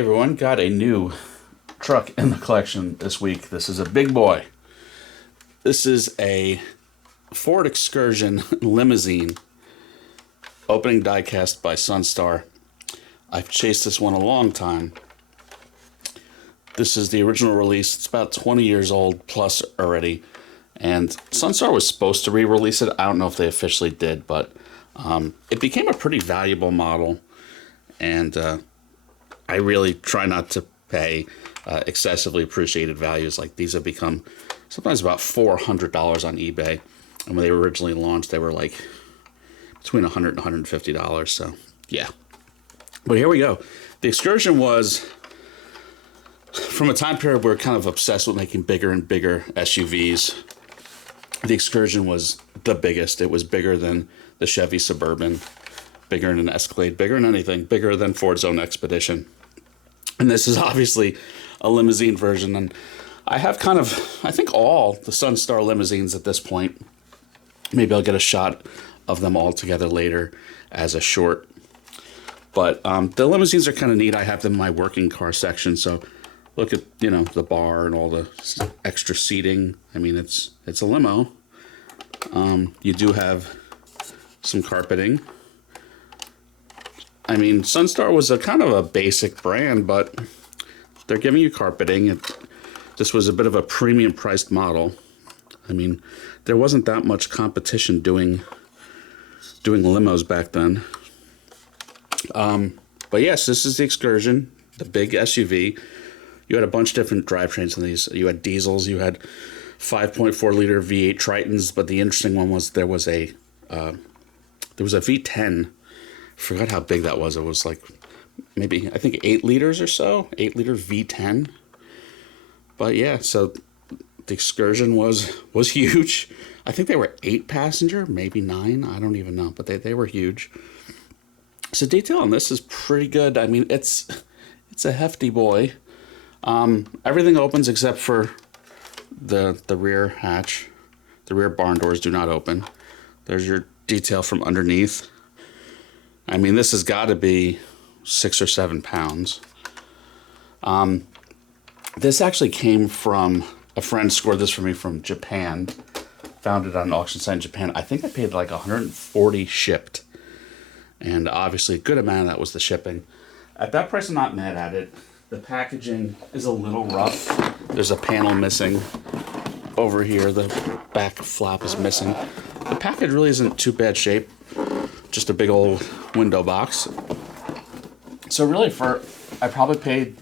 Everyone, got a new truck in the collection this week. This is a big boy. This is a Ford Excursion limousine, opening diecast by Sunstar. I've chased this one a long time. This is the original release. It's about 20 years old plus already, and Sunstar was supposed to re-release it. I don't know if they officially did, but it became a pretty valuable model, and I really try not to pay excessively appreciated values. Like, these have become sometimes about $400 on eBay. And when they were originally launched, they were like between $100 and $150. So, yeah. But here we go. The Excursion was, from a time period where we're kind of obsessed with making bigger and bigger SUVs, the Excursion was the biggest. It was bigger than the Chevy Suburban, bigger than an Escalade, bigger than anything, bigger than Ford's own Expedition. And this is obviously a limousine version. And I have kind of, I think, all the Sunstar limousines at this point. Maybe I'll get a shot of them all together later as a short. But the limousines are kind of neat. I have them in my working car section. So look at, the bar and all the extra seating. I mean, it's a limo. You do have some carpeting. I mean, Sunstar was a kind of a basic brand, but they're giving you carpeting. This was a bit of a premium priced model. I mean, there wasn't that much competition doing limos back then. But yes, this is the Excursion, the big SUV. You had a bunch of different drivetrains in these. You had diesels, you had 5.4 liter V8 Tritons, but the interesting one was there was a V10. Forgot how big that was. It was like maybe, I think, 8 liters or so, 8 liter V10. But yeah, so the Excursion was huge. I think they were 8 passenger, maybe 9. I don't even know, but they were huge. So detail on this is pretty good. I mean, it's a hefty boy. Everything opens except for the rear hatch. The rear barn doors do not open. There's your detail from underneath. I mean, this has got to be 6 or 7 pounds. This actually came from a friend, scored this for me from Japan. Found it on an auction site in Japan. I think I paid like $140 shipped. And obviously a good amount of that was the shipping. At that price, I'm not mad at it. The packaging is a little rough. There's a panel missing over here. The back flap is missing. The package really isn't too bad shape. Just a big old window box. So really, I probably paid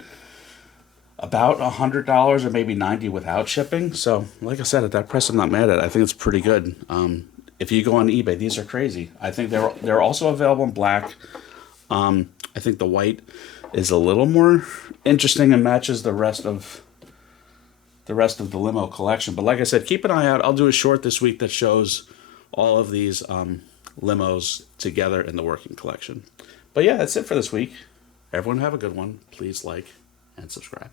about $100 or maybe $90 without shipping. So like I said, at that price, I'm not mad at it. I think it's pretty good. If you go on eBay, these are crazy. I think they're also available in black. I think the white is a little more interesting and matches the rest of the limo collection. But like I said, keep an eye out. I'll do a short this week that shows all of these limos together in the working collection. But yeah, that's it for this week. Everyone have a good one. Please like and subscribe.